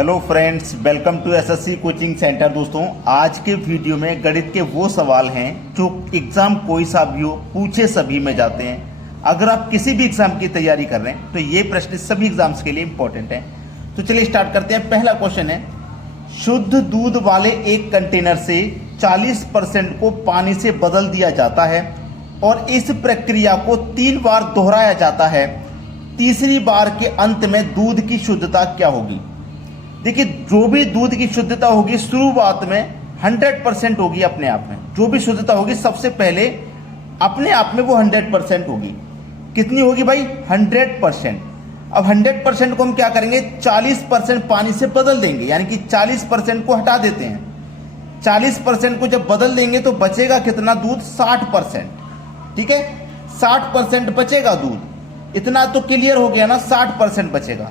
Hello friends, welcome to SSC coaching centre. दोस्तों, आज के वीडियो में गणित के वो सवाल हैं जो एग्जाम कोई सा भी हो पूछे सभी में जाते हैं। अगर आप किसी भी एग्जाम की तैयारी कर रहे हैं तो ये प्रश्न सभी एग्जाम्स के लिए इंपॉर्टेंट है। तो चलिए स्टार्ट करते हैं। पहला क्वेश्चन है, शुद्ध दूध वाले एक कंटेनर से 40% को पानी से बदल दिया जाता है और इस प्रक्रिया को 3 बार दोहराया जाता है। तीसरी बार के अंत में दूध की शुद्धता क्या होगी? देखिए, जो भी दूध की शुद्धता होगी शुरुआत में 100% होगी। अपने आप में जो भी शुद्धता होगी सबसे पहले अपने आप में वो 100% होगी। कितनी होगी भाई? 100%। अब 100% को हम क्या करेंगे? 40% पानी से बदल देंगे, यानी कि 40% को हटा देते हैं। 40% को जब बदल देंगे तो बचेगा कितना दूध? 60%। ठीक है, 60% बचेगा दूध। इतना तो क्लियर हो गया ना, 60% बचेगा।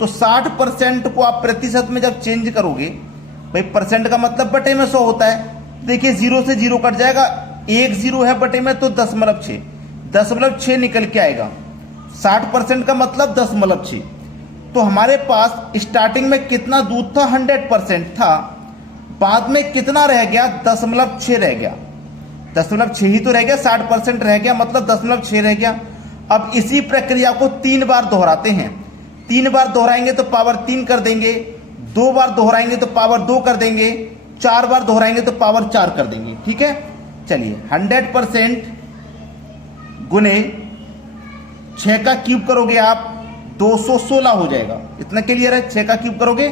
तो 60% को आप प्रतिशत में जब चेंज करोगे, भाई परसेंट का मतलब बटे में 100 होता है। देखिए, 0 से 0 कट जाएगा, 1 0 है बटे में तो 10.6, 10.6 निकल के आएगा। 60% का मतलब 10.6। तो हमारे पास स्टार्टिंग में कितना दूध था? 100% था। बाद में कितना रह गया? 10.6 रह गया। 10.6 ही तो रह गया, 60% रह गया मतलब 10.6 रह गया। अब इसी प्रक्रिया को 3 बार दोहराते हैं। 3 बार दोहराएंगे तो पावर 3 कर देंगे, 2 बार दोहराएंगे तो पावर 2 कर देंगे, 4 बार दोहराएंगे तो पावर 4 कर देंगे। ठीक है, चलिए 100% गुने 6 का क्यूब करोगे आप 216 हो जाएगा। इतना क्लियर है? 6 का क्यूब करोगे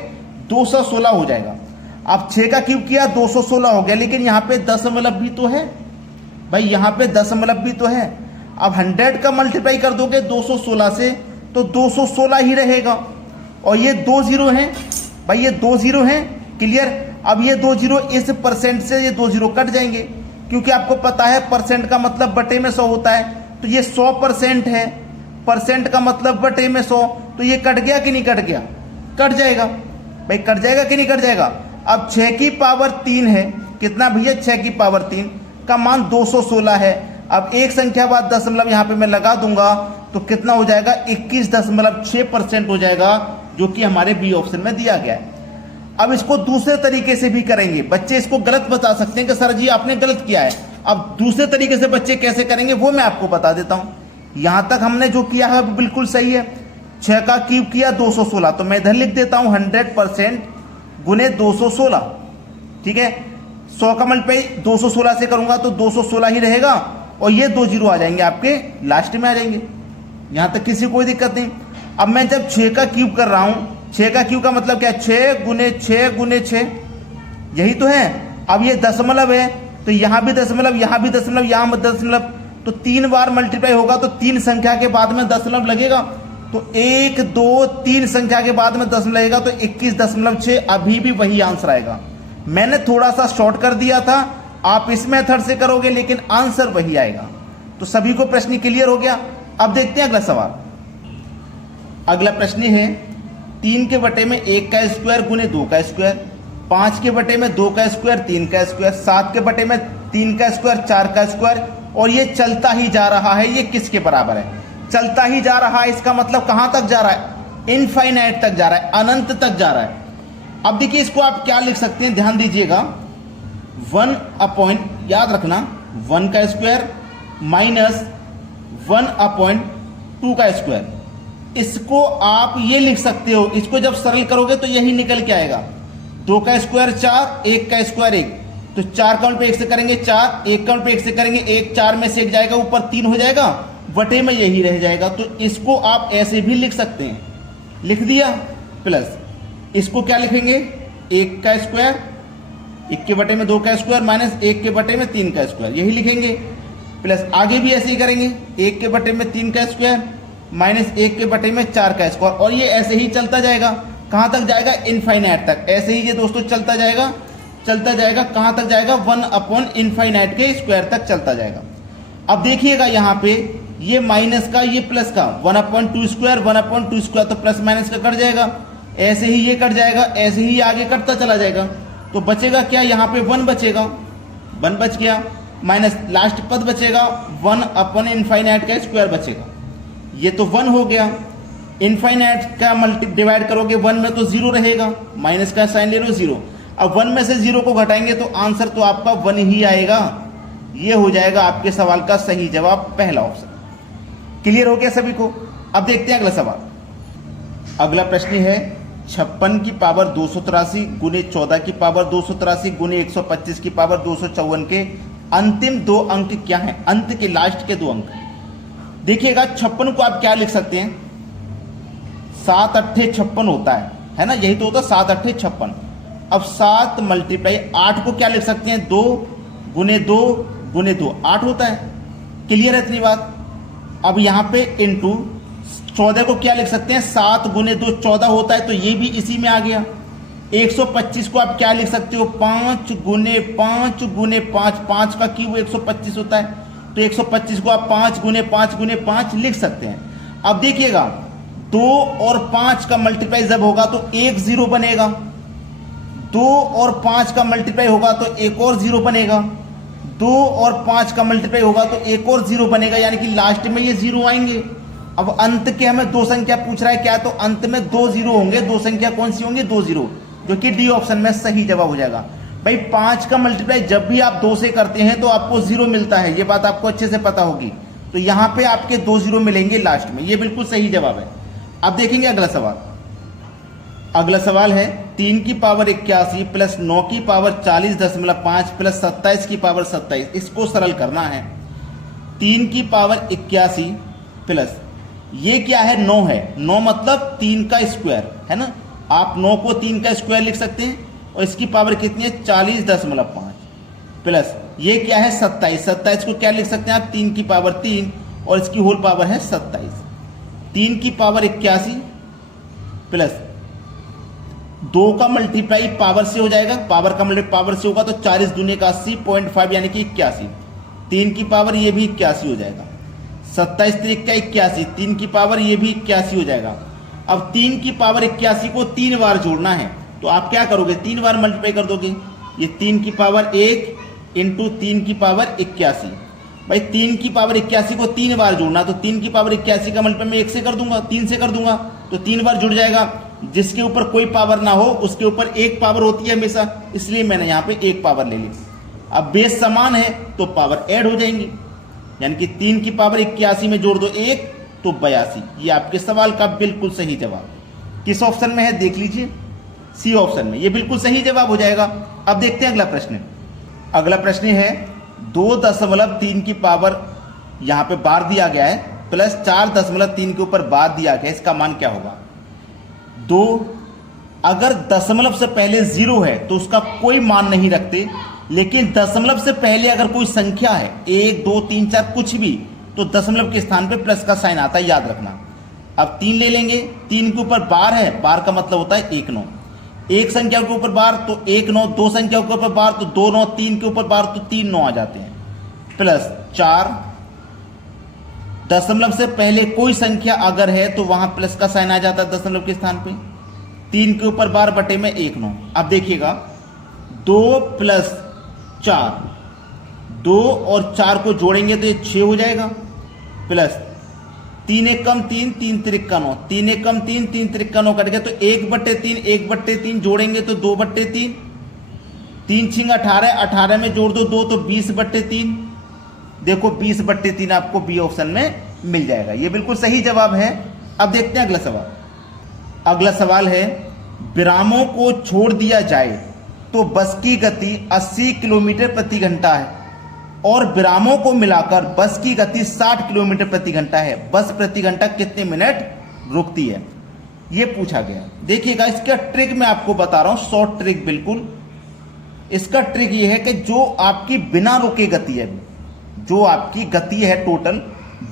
216 हो जाएगा। अब 6 का क्यूब किया 216 हो गया, लेकिन यहां पे दशमलव भी तो है भाई, यहां पे दशमलव भी तो है। अब 100 का मल्टीप्लाई कर दोगे 216 से तो 216 ही रहेगा। और ये 2 0 हैं भाई, ये 2 0 हैं। क्लियर? अब ये 2 0 इस परसेंट से ये 2 0 कट जाएंगे, क्योंकि आपको पता है परसेंट का मतलब बटे में 100 होता है। तो ये 100% है, परसेंट का मतलब बटे में 100, तो ये कट गया कि नहीं कट गया? कट जाएगा भाई, कट जाएगा कि नहीं कट जाएगा? अब 6 की पावर 3 है, कितना भैया? 6 की पावर 3 का मान 216 है। अब एक संख्या बाद दशमलव यहां पे मैं लगा दूंगा तो कितना हो जाएगा? 21.6% हो जाएगा, जो कि हमारे बी ऑप्शन में दिया गया है। अब इसको दूसरे तरीके से भी करेंगे। बच्चे इसको गलत बता सकते हैं कि सर जी आपने गलत किया है। अब दूसरे तरीके से बच्चे कैसे करेंगे वो मैं आपको बता देता हूं। यहां तक हमने जो किया है बिल्कुल सही है। 6 का क्यूब किया 216, तो मैं इधर लिख देता हूं 100% गुने 216। ठीक है, 100 का मल्टीप्लाई 216 से करूंगा तो 216 ही रहेगा, और ये 2 0 आ जाएंगे आपके लास्ट में आ जाएंगे। यहां तक किसी कोई दिक्कत नहीं। अब मैं जब 6 का क्यूब कर रहा हूं, 6 का क्यूब का मतलब क्या? 6 गुने 6 गुने 6, यही तो है। अब ये दशमलव है तो यहां भी दशमलव, यहां भी दशमलव, यहां भी दशमलव, तो 3 बार मल्टीप्लाई होगा तो 3 संख्या के बाद में दशमलव लगेगा। तो 1 2 3 संख्या के बाद में दशमलव लगेगा, तो 21.6 अभी भी वही आंसर आएगा। मैंने थोड़ा सा शॉर्ट कर दिया था, आप इस मेथड से करोगे लेकिन आंसर वही आएगा। तो सभी को प्रश्न क्लियर हो गया? अब देखते हैं अगला सवाल। अगला प्रश्न है, 3 के बटे में 1 का स्क्वायर गुने 2 का स्क्वायर, 5 के बटे में 2 का स्क्वायर 3 का स्क्वायर, 7 के बटे में 3 का स्क्वायर 4 का स्क्वायर, और ये चलता ही जा रहा है। ये किसके बराबर है? चलता ही जा रहा है, इसका मतलब कहां तक जा रहा है? इनफाइनाइट तक जा रहा है, अनंत तक जा रहा है। अब देखिए, इसको आप क्या लिख सकते हैं, ध्यान दीजिएगा। 1 अपॉइंट, याद रखना, 1 का स्क्वायर माइनस 1/2 का स्क्वायर। इसको आप ये लिख सकते हो, इसको जब सरल करोगे तो यही निकल के आएगा। 2 का स्क्वायर 4, 1 का स्क्वायर 1, तो 4 काउंट पे 1 से करेंगे 4, 1 काउंट पे 1 से करेंगे 1, 4 में से 1 जाएगा, ऊपर 3 हो जाएगा, बटे में यही रह जाएगा। तो इसको आप ऐसे भी लिख सकते हैं, लिख दिया। प्लस इसको क्या लिखेंगे? 1 का स्क्वायर, 1 के बटे में 2 का स्क्वायर माइनस 1 के बटे में 3 का स्क्वायर, यही लिखेंगे। प्लस आगे भी ऐसे ही करेंगे, 1 के बटे में 3 का स्क्वायर माइनस 1 के बटे में 4 का स्क्वायर, और ये ऐसे ही चलता जाएगा। कहां तक जाएगा? इनफाइनाइट तक। ऐसे ही ये दोस्तों चलता जाएगा, चलता जाएगा। कहां तक जाएगा? 1/इनफाइनाइट के स्क्वायर तक चलता जाएगा। अब देखिएगा यहां पे ये माइनस का, ये प्लस का, 1/2 स्क्वायर 1/2 स्क्वायर, तो प्लस माइनस का कट जाएगा। ऐसे ही ये कट जाएगा, ऐसे ही आगे कटता चला जाएगा। तो बचेगा क्या? यहाँ पे 1 बचेगा, 1 बच गया, माइनस लास्ट पद बचेगा 1/इनफाइनाइट का स्क्वायर बचेगा। ये तो 1 हो गया। इनफाइनाइट का डिवाइड करोगे 1 में तो 0 रहेगा, माइनस का साइन ले लो 0। अब 1 में से 0 को घटाएंगे तो आंसर तो आपका 1 ही आएगा। ये हो जाएगा आपके सवाल का सही जवाब, पहला ऑप्शन। क्लियर हो गया सभी को? अब देखते हैं अगला सवाल। अगला प्रश्न है 56 की पावर 283 गुने 14 की पावर 283 गुने 125 की पावर 254 के अंतिम दो अंक क्या है? अंत के लास्ट के दो अंक। देखिएगा 56 को आप क्या लिख सकते हैं? 7 अट्ठे 56 होता है ना, यही तो होता है 7 अट्ठे 56। अब 7 मल्टीप्लाई 8 को क्या लिख सकते हैं? 2 गुने 2 गुने 2 8 होता है। क्लियर है इतनी बात? अब यहां पे इनटू 14 को क्या लिख सकते हैं? 7 गुने 2 14 होता है, तो ये भी इसी में आ गया। 125 को आप क्या लिख सकते हो? 5 गुने 5 गुने 5, 5 का क्यूब 125 होता है, तो 125 को आप 5 गुने 5 गुने 5 लिख सकते हैं। अब देखिएगा 2 और 5 का मल्टीप्लाई जब होगा तो एक 0 बनेगा, 2 और 5 का मल्टीप्लाई होगा तो एक और 0 बनेगा, 2 और 5 का मल्टीप्लाई होगा तो एक और 0 बनेगा, यानी कि लास्ट में ये 0 आएंगे। अब अंत के हमें दो संख्या पूछ रहा है क्या, तो अंत में 2 0 होंगे। दो संख्या कौन सी होंगी? 2 0, जो कि डी ऑप्शन में सही जवाब हो जाएगा। भाई 5 का मल्टीप्लाई जब भी आप 2 से करते हैं तो आपको 0 मिलता है, ये बात आपको अच्छे से पता होगी। तो यहां पे आपके 2 0 मिलेंगे लास्ट में, ये बिल्कुल सही जवाब है। अब देखेंगे अगला सवाल। अगला सवाल है 3 की पावर 81 प्लस 9 की पावर 40.5 प्लस 27 की पावर 27। इसको सरल करना है। 3 की पावर 81 प्लस ये क्या है? 9 है। 9 मतलब 3 का स्क्वायर है ना, आप 9 को 3 का स्क्वायर लिख सकते हैं। और इसकी पावर कितनी है? 40.5 प्लस ये क्या है? 27। 27 को क्या लिख सकते हैं आप? 3 की पावर 3 और इसकी होल पावर है 27। 3 की पावर 81 प्लस 2 का मल्टीप्लाई पावर से हो जाएगा, पावर का मल्टीप्लाई पावर से होगा तो 40 दूनी का 80.5 यानी कि 81। 3 की पावर ये भी 81 हो जाएगा। 27 3 का 81, 3 की पावर ये भी 81 हो जाएगा। अब 3 की पावर 81 को 3 बार जोड़ना है, तो आप क्या करोगे? 3 बार मल्टीप्लाई कर दोगे। ये 3 की पावर 1 इंटू 3 की पावर 81। भाई 3 की पावर 81 को 3 बार जोड़ना, तो 3 की पावर 81 का मल्टीप्लाई मैं 1 से कर दूंगा, 3 से कर दूंगा, तो 3 बार जुड़ जाएगा। जिसके ऊपर कोई पावर ना हो उसके ऊपर एक पावर होती है हमेशा, इसलिए मैंने यहां पे एक पावर ले ली। अब बेस समान है तो पावर ऐड हो जाएंगी, यानी कि 3 की पावर 81 में जोड़ दो 1 तो 82। ये आपके सवाल का बिल्कुल सही जवाब किस ऑप्शन में है? देख लीजिए, सी ऑप्शन में। ये बिल्कुल सही जवाब हो जाएगा। अब देखते हैं अगला प्रश्न। अगला प्रश्न है 2.3 की पावर यहां पे बार दिया गया है प्लस 4.3 के ऊपर बार दिया गया है, इसका मान क्या होगा? 2 अगर दशमलव से पहले 0 है तो उसका कोई मान नहीं रखते, लेकिन दशमलव से पहले अगर कोई संख्या है 1 2 3 4 कुछ भी, तो दशमलव के स्थान पे प्लस का साइन आता है, याद रखना। अब 3 ले लेंगे, 3 के ऊपर बार है, बार का मतलब होता है 1 9। एक संख्या के ऊपर बार तो 1 9, दो संख्या के ऊपर बार तो 2 9, 3 के ऊपर बार तो 3 9 आ जाते हैं। प्लस 4 दशमलव से पहले कोई संख्या अगर है तो वहां प्लस का साइन आ जाता है दशमलव के स्थान पे। 3 के ऊपर बार बटे में 1 9। अब देखिएगा 2 प्लस 4, 2 और 4 को जोड़ेंगे तो ये 6 हो जाएगा। प्लस 3 1 कम 3, 3 3 9, 3 1 कम 3, 3 3 9 कट गया तो 1/3, 1/3 जोड़ेंगे तो 2/3, 3 6 18, 18 में जोड़ दो 2 तो 20/3। देखो 20/3 आपको बी ऑप्शन में मिल जाएगा, ये बिल्कुल सही जवाब है। अब देखते हैं अगला सवाल। अगला सवाल है विरामों को छोड़ दिया जाए तो बस की गति 80 किलोमीटर प्रति घंटा है और विरामों को मिलाकर बस की गति 60 किलोमीटर प्रति घंटा है। बस प्रति घंटा कितने मिनट रुकती है, यह पूछा गया। देखिएगा इसका ट्रिक मैं आपको बता रहा हूं, शॉर्ट ट्रिक बिल्कुल। इसका ट्रिक यह है कि जो आपकी बिना रुके गति है, जो आपकी गति है टोटल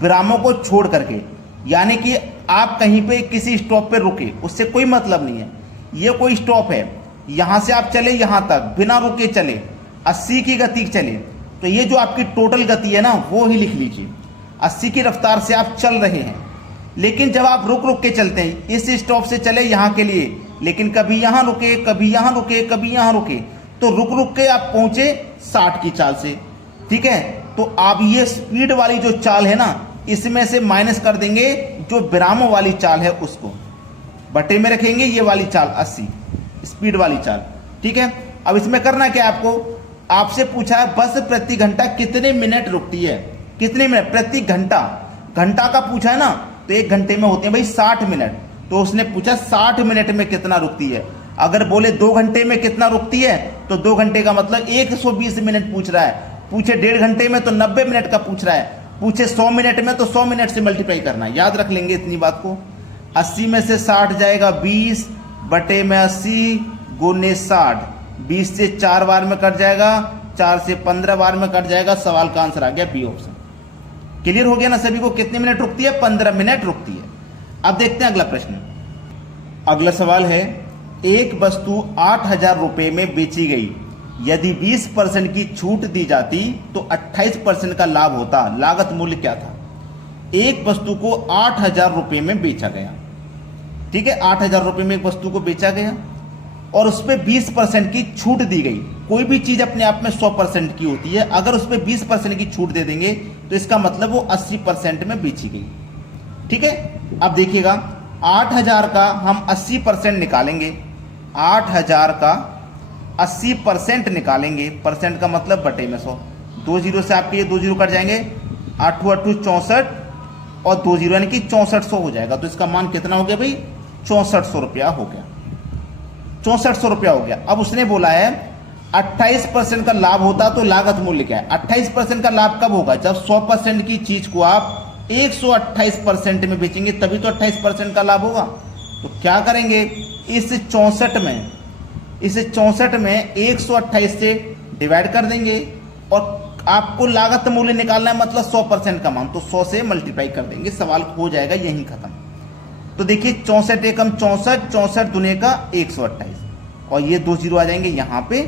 विरामों को छोड़ करके, यानी कि आप कहीं पे किसी स्टॉप पे रुके, उससे कोई मतलब नहीं है। ये कोई स्टॉप है, यहां से आप चले यहां तक बिना रुके चले, 80 की गति चले, तो ये जो आपकी टोटल गति है ना वो ही लिख लीजिए। 80 की रफ्तार से आप चल रहे हैं, लेकिन जब आप रुक रुक के चलते हैं, इस स्टॉप से चले यहां के लिए, लेकिन कभी यहां रुके कभी यहां रुके कभी यहां रुके, तो रुक रुक के आप पहुंचे 60 की चाल से, ठीक है। तो आप ये स्पीड वाली जो चाल है ना, इसमें से माइनस कर देंगे जो विरामों वाली चाल है उसको, बटे में रखेंगे ये वाली चाल 80 स्पीड वाली चाल। ठीक है, अब इसमें करना क्या है आपको, आपसे पूछा है बस प्रति घंटा कितने मिनट रुकती है, कितने मिनट प्रति घंटा, घंटा का पूछा है ना, तो एक घंटे में होते हैं भाई 60 मिनट, तो उसने पूछा 60 मिनट में कितना रुकती है। अगर बोले 2 घंटे में कितना रुकती है तो 2 घंटे का मतलब 120 मिनट पूछ रहा है, पूछे 1.5 घंटे में तो 90 मिनट का पूछ रहा है, पूछे 100 मिनट में तो 100 मिनट से मल्टीप्लाई करना है। याद रख लेंगे इतनी बात को। 80 में से 60 जाएगा 20 बटे में 80 गुने 60, 20 से 4 बार में कट जाएगा, 4 से 15 बार में कट जाएगा। सवाल का आंसर आ गया बी ऑप्शन। क्लियर हो गया ना सभी को, कितने मिनट रुकती है, 15 मिनट रुकती है। अब देखते हैं अगला प्रश्न। अगला सवाल है, एक वस्तु 8,000 रुपए में बेची गई, यदि 20% की छूट दी जाती तो 28% का लाभ होता, लागत मूल्य क्या था। एक वस्तु को 8,000 रुपए में बेचा गया, ठीक है, 8,000 रुपए में एक वस्तु को बेचा गया और उस पर 20% की छूट दी गई। कोई भी चीज अपने आप में 100% की होती है, अगर उस पर 20% की छूट दे देंगे तो इसका मतलब वो 80% में बेची गई। ठीक है, अब देखिएगा 8,000 का हम 80% निकालेंगे, 8,000 का 80% निकालेंगे, परसेंट का मतलब बटे में 100, 2 जीरो से आपके ये 2 जीरो कट जाएंगे, 8 8 64 और 2 जीरो यानी कि 6400 हो जाएगा। तो इसका मान कितना हो गया भाई, 6400 रुपया हो गया, 6400 रुपया हो गया। अब उसने बोला है 28% का लाभ होता तो लागत मूल्य क्या है। 28% का लाभ कब होगा, जब 100% की चीज को आप 128% में बेचेंगे तभी तो 28% का लाभ होगा। तो क्या करेंगे, इस 64 में 128 से डिवाइड कर देंगे और आपको लागत मूल्य निकालना है, मतलब 100% का मान, तो 100 से मल्टीप्लाई कर देंगे, सवाल हो जाएगा यहीं खत्म। तो देखिए 64 एकम 64, 64 दुने का 128 और ये 2 जीरो आ जाएंगे यहाँ पे,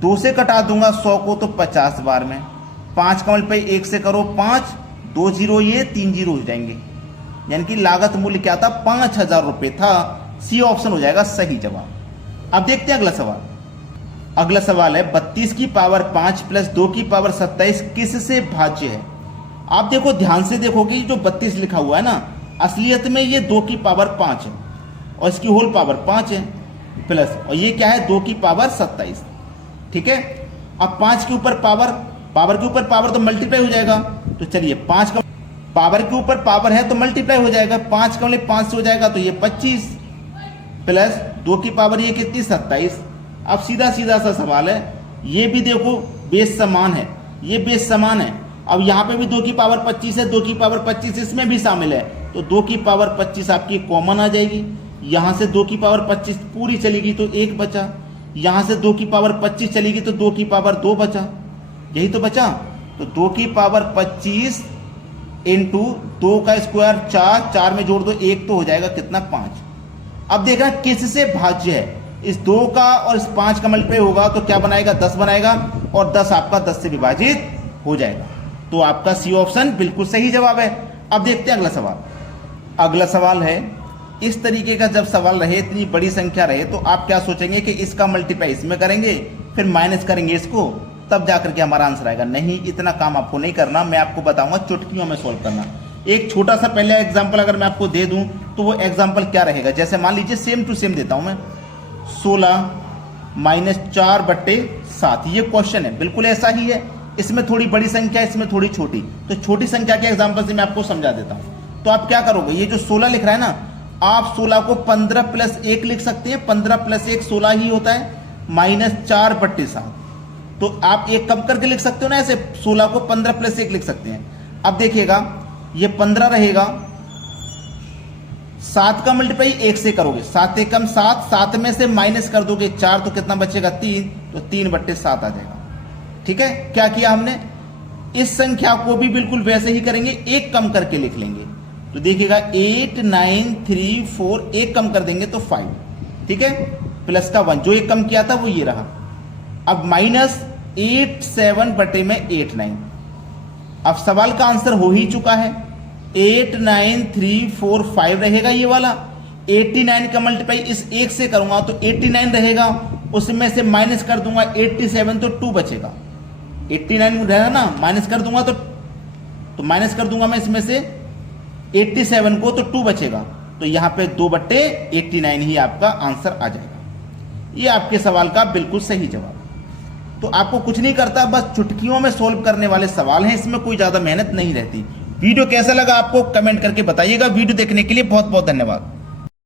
2 से कटा दूंगा 100 को तो 50 बार में, 5 का मल्टीप्लाई 1 से करो 5, 2 जीरो ये 3 जीरो हो जाएंगे, यानी कि लागत मूल्य क्या था, 5,000 रुपये था। सी ऑप्शन हो जाएगा सही जवाब। अब देखते हैं अगला सवाल। अगला सवाल है 32 की पावर 5 प्लस 2 की पावर 27 किससे भाज्य है। आप देखो ध्यान से देखोगे, जो 32 लिखा हुआ है ना, असलियत में ये 2 की पावर 5 है और इसकी होल पावर 5 है, प्लस और ये क्या है 2 की पावर 27। ठीक है, अब 5 के ऊपर पावर, पावर के ऊपर पावर तो मल्टीप्लाई हो जाएगा, तो चलिए 5 का पावर के ऊपर पावर है तो मल्टीप्लाई हो जाएगा, 5 का मतलब 5 से हो जाएगा तो ये 25 प्लस 2 की पावर ये कितनी 27। अब सीधा सीधा सा सवाल है, ये भी देखो बेस समान है, ये बेस समान है। अब यहाँ पे भी 2 की पावर 25 है, 2 की पावर 25 इसमें भी शामिल है, तो 2 की पावर 25 आपकी कॉमन आ जाएगी। यहाँ से 2 की पावर 25 पूरी चलेगी तो 1 बचा, यहाँ से 2 की पावर 25 चलेगी तो 2 की पावर 2 बचा, यही तो बचा। तो 2 की पावर 25 इंटू 2 का स्क्वायर 4, 4 में जोड़ दो 1 तो हो जाएगा कितना 5। अब देखना किससे भाज्य है, इस 2 का और इस 5 का मल्टीप्लाई होगा तो क्या बनाएगा 10 बनाएगा और 10 आपका 10 से विभाजित हो जाएगा। तो आपका सी ऑप्शन बिल्कुल सही जवाब है। अब देखते हैं अगला सवाल। अगला सवाल है, इस तरीके का जब सवाल रहे, इतनी बड़ी संख्या रहे, तो आप क्या सोचेंगे कि इसका मल्टीप्लाई इसमें करेंगे फिर माइनस करेंगे इसको, तब जाकर के हमारा आंसर आएगा। नहीं, इतना काम आपको नहीं करना, मैं आपको बताऊंगा चुटकियों में सोल्व करना। एक छोटा सा पहले एग्जांपल अगर मैं आपको दे दूं तो वो एग्जांपल क्या रहेगा, जैसे मान लीजिए सेम टू सेम देता हूं मैं, 16 माइनस 4/7, ये क्वेश्चन है बिल्कुल ऐसा ही है, इसमें थोड़ी बड़ी संख्या है, इसमें थोड़ी छोटी, तो छोटी संख्या के एग्जांपल से मैं आपको समझा देता हूं। तो आप क्या करोगे, ये जो 16 लिख रहा है ना, आप 16 को 15 प्लस 1 लिख सकते हैं, 15 प्लस 1 16 ही होता है, माइनस 4/7, तो आप एक कम करके लिख सकते हो ना, ऐसे 16 को 15 प्लस 1 लिख सकते हैं। अब देखिएगा ये 15 रहेगा, 7 का मल्टीप्लाई 1 से करोगे, 7 एकम 7, 7 में से माइनस कर दोगे 4 तो कितना बचेगा 3, तो 3/7 आ जाएगा। ठीक है, क्या किया हमने, इस संख्या को भी बिल्कुल वैसे ही करेंगे, एक कम करके लिख लेंगे, तो देखिएगा 8 9 3 4, एक कम कर देंगे तो 5, ठीक है, प्लस का 1, जो एक कम किया था वो ये रहा। अब माइनस 8 7/8 9, अब सवाल का आंसर हो ही चुका है, 8 9 3 4 5 रहेगा ये वाला, 89 का मल्टीप्लाई इस 1 से करूंगा तो 89 रहेगा, उसमें से माइनस कर दूंगा 87 तो 2 बचेगा, 89 रहेगा ना, माइनस कर दूंगा तो तो माइनस कर दूंगा मैं इसमें से 87 को, तो 2 बचेगा, तो यहां पे 2/89 ही आपका आंसर आ जाएगा। ये आपके सवाल का बिल्कुल सही जवाब है। तो आपको कुछ नहीं करता, बस चुटकियों में सोल्व करने वाले सवाल हैं, इसमें कोई ज्यादा मेहनत नहीं रहती। वीडियो कैसा लगा आपको कमेंट करके बताइएगा। वीडियो देखने के लिए बहुत बहुत धन्यवाद।